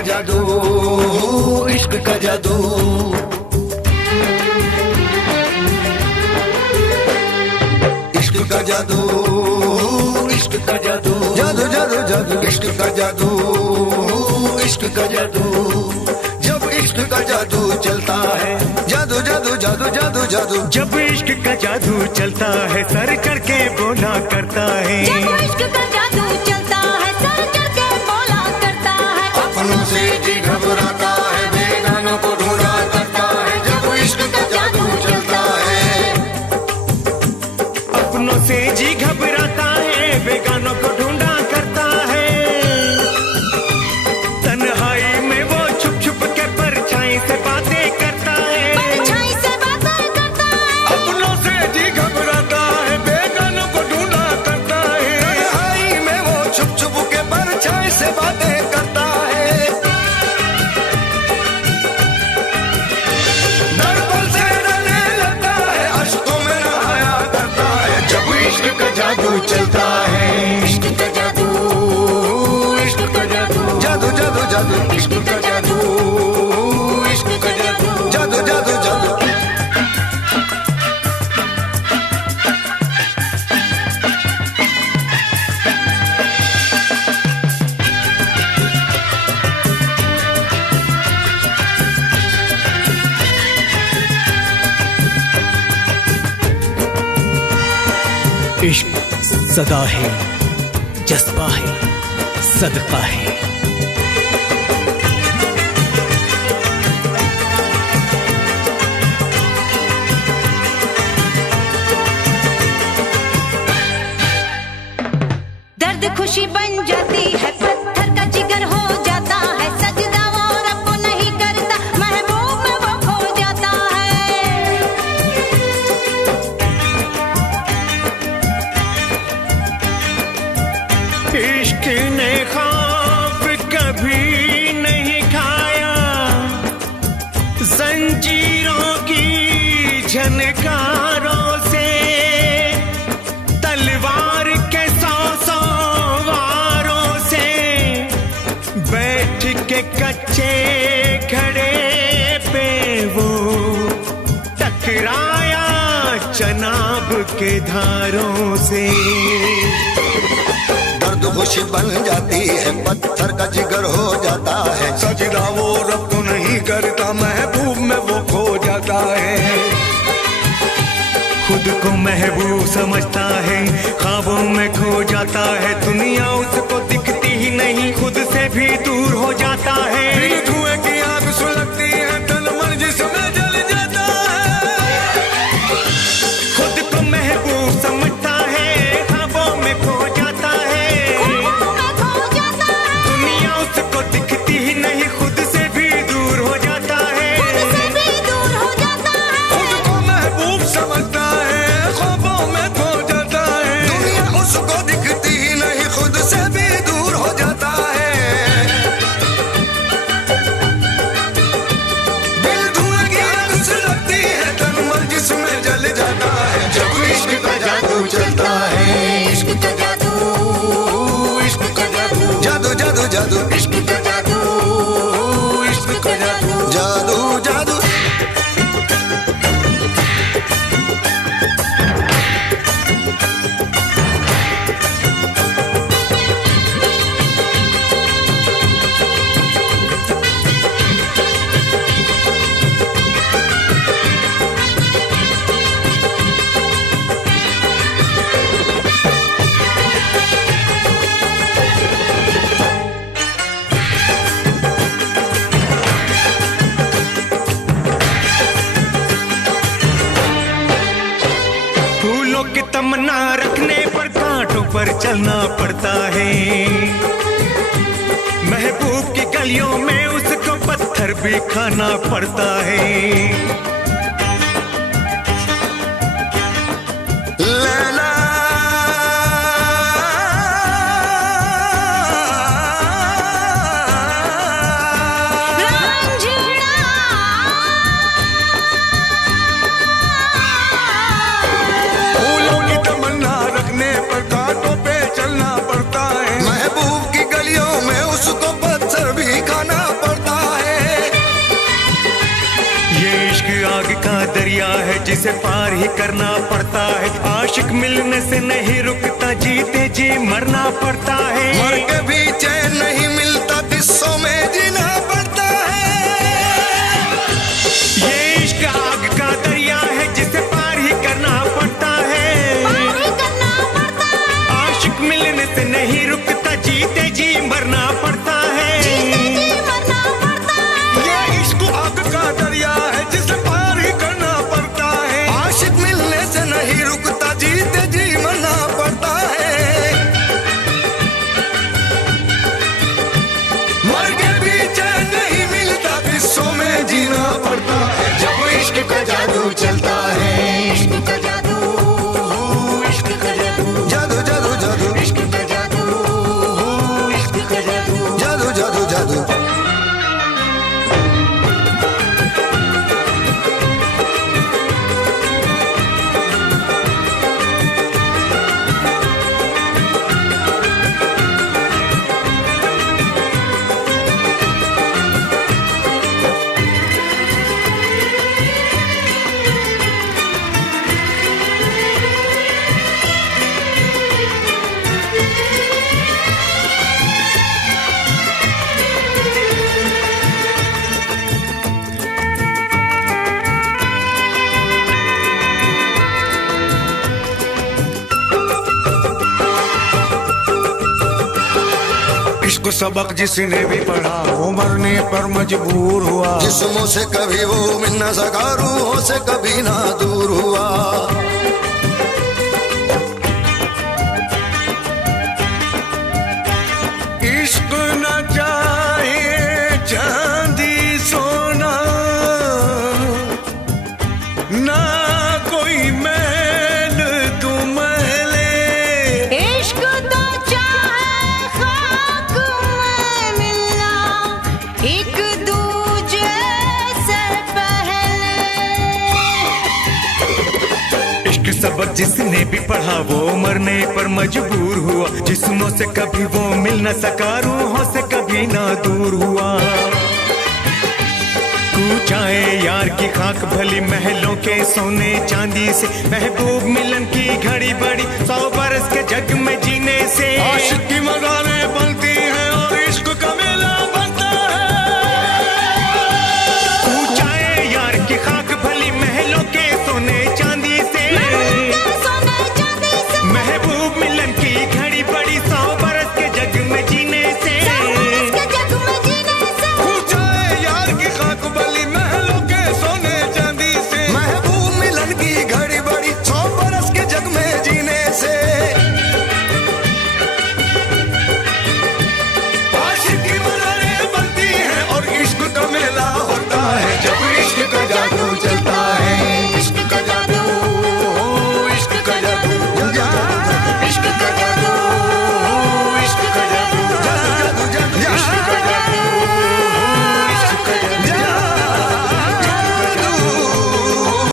जादू, इश्क का जादू। इश्क का जादू, इश्क का जादू, जादू जादू जादू, इश्क का जादू, इश्क का जादू। जब इश्क का जादू चलता है, जादू जादू जादू जादू जादू। जब इश्क का जादू चलता है, सर चढ़ के बोला करता है। जब इश्क का जादू चलता है, सर चढ़ के बोला करता है। अपनों से जी घबराता है, बेगानों को ढूंढा करता है। जब इश्क का जादू चलता है, अपनों से जी घबराता है, बेगानों को ढूंढा करता है। तन्हाई में वो छुप छुप के परछाई से बातें करता है। परछाई से बातें करता है। अपनों से जी घबराता है, बेगानों को ढूंढा करता है। तन्हाई में वो छुप छुप के परछाई से बातें करता है। दर्पण से डरने लगता है, अश्कों में नहाया करता है। जब इश्क का जादू चलता है, इश्क का जादू, इश्क का जादू, जादू जादू जादू, इश्क का जादू, इश्क का जादू, जादू जादू जादू। इश्क सदा है, जज्बा है, सदका है। दर्द खुशी बन जाती है, पत्थर का जिगर हो जाता है। सजदा वो रब को नहीं करता, महबूब में वो खो जाता है। इश्क ने ख्वाब कभी नहीं खाया, जंजीरों की झनकारों से, तलवार के सौ वारों से, बैठ के कच्चे घड़े पे वो टकराया चनाब के धारों से। दर्द खुशी बन जाती है, पत्थर का जिगर हो जाता है। सजदा वो रब को नहीं करता, महबूब में वो खो जाता है। खुद को महबूब समझता है, ख्वाबों में खो जाता है। दुनिया उसको दिखती ही नहीं, खुद से भी दूर हो जाता है। बिन धुएं की आग सुलगती है, तन मन जिसमें जल जाता है। खुद को महबूब समझता है, ख्वाबों में खो जाता है। ख्वाबों में खो जाता है। दुनिया उसको दिखती ही नहीं, खुद से भी दूर हो जाता है। खुद से भी दूर हो जाता है। खुद को महबूब समझता है, ख्वाबों में खो जाता है। दुनिया उसको दिखती ही नहीं, खुद से भी दूर हो जाता है। दिल धुएं की आग सुलगती है, तन मन जिसमें जल जाता है। जब इश्क का जादू चलता है, इश्क का जादू, इश्क का जादू, जादू जादू जादू, इश्क का जादू, इश्क का जादू, जादू जादू। फूलों की तमन्ना रखने पर कांटों पर चलना पड़ता है। महबूब की गलियों में उसको पत्थर भी खाना पड़ता है। लैला खाना जिसे पार ही करना पड़ता है। आशिक मिलने से नहीं रुकता, जीते जी मरना पड़ता है। मर के भी चैन नहीं मिलता, किस्सों में जीना पड़ता है। ये इश्क आग का दरिया है जिसे पार ही करना पड़ता है। आशिक मिलने से नहीं रुकता, जीते जी मरना पड़ता है। ये इश्क आग का दरिया है जिसे पार ही करना पड़ता है। आशिक मिलने से नहीं रुकता, जीते जी मरना पड़ता है। मर के भी चैन नहीं मिलता, किस्सों में जीना पड़ता है। जब इश्क का जादू चलता है, इश्क का जादू, इश्क का जादू, जादू जादू जादू, इश्क का जादू, इश्क का जादू, जादू जादू जादू। इश्क सबक जिसने भी पढ़ा वो मरने पर मजबूर हुआ। जिस्मों से कभी वो मिल न सका, रूहों से कभी ना दूर हुआ। इश्क न चाहे चांदी सोना, ना कोई मैल तू मैले। इश्क तो चाहे खाक में मिलना, एक दूजे से पहले। इश्क सबक जिसने भी पढ़ा वो मरने पर मजबूर हुआ। जिस्मों से कभी वो मिल न सका, रूहों से कभी ना दूर हुआ। कूचाए यार की खाक भली महलों के सोने चांदी से, महबूब मिलन की घड़ी बड़ी 100 बरस के जग